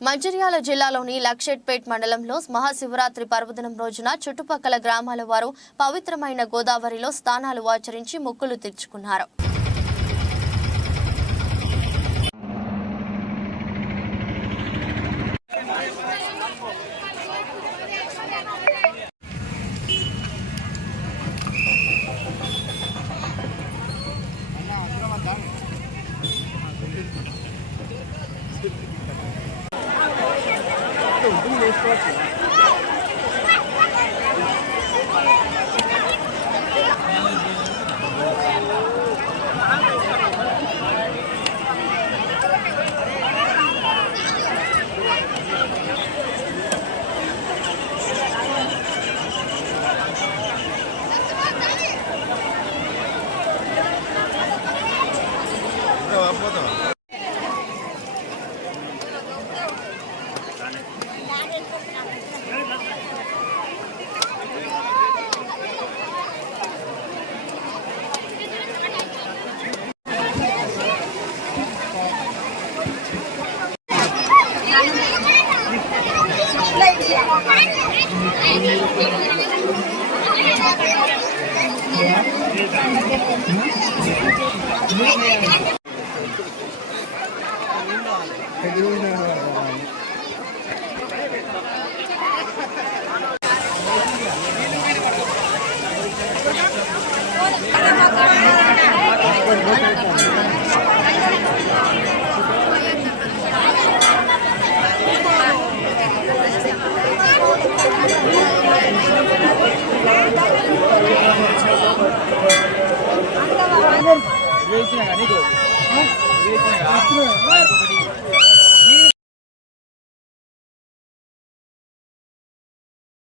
మంచిర్యాల జిల్లాలోని లక్షెట్పేట్ మండలంలో మహాశివరాత్రి పర్వదినం రోజున చుట్టుపక్కల గ్రామాల వారు పవిత్రమైన గోదావరిలో స్నానాలు ఆచరించి మొక్కులు తీర్చుకున్నారు.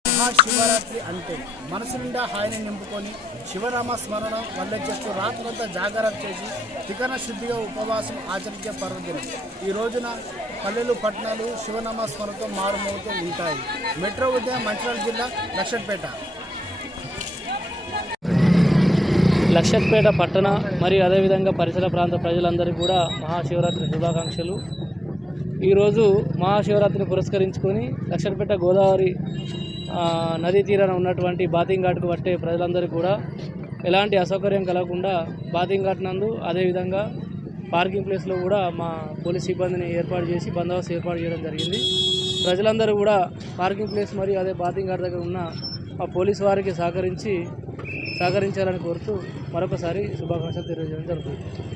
మహాశివరాత్రి అంటే మనసు నిండా హాయిని నింపుకొని శివనామ స్మరణ వల్ల చేస్తూ రాత్రంతా జాగరణ చేసి త్రికరణ శుద్ధిగా ఉపవాసం ఆచరించే పర్వదినం. ఈ రోజున పల్లెలు పట్టణాలు శివనామ స్మరణతో మారుమోగుతూ ఉంటాయి. మెట్రో ఉదయం మంచిర్యాల జిల్లా లక్షట్పేట పట్టణ మరియు అదేవిధంగా పరిసర ప్రాంత ప్రజలందరికీ కూడా మహాశివరాత్రి శుభాకాంక్షలు. ఈరోజు మహాశివరాత్రిని పురస్కరించుకొని లక్షట్పేట గోదావరి నదీ తీరాన ఉన్నటువంటి బాతింగ్ ఘాట్కు పట్టే ప్రజలందరికీ కూడా ఎలాంటి అసౌకర్యం కలగకుండా బాతింగ్ ఘాట్ నందు అదేవిధంగా పార్కింగ్ ప్లేస్లో కూడా మా పోలీస్ సిబ్బందిని ఏర్పాటు చేసి బందోబస్తు ఏర్పాటు చేయడం జరిగింది. ప్రజలందరూ కూడా పార్కింగ్ ప్లేస్ మరియు అదే బాతింగ్ ఘాట్ దగ్గర ఉన్న మా పోలీసు వారికి సహకరించాలని కోరుతూ మరొకసారి శుభాకాంక్షలు తెలియజేయడం జరుగుతుంది.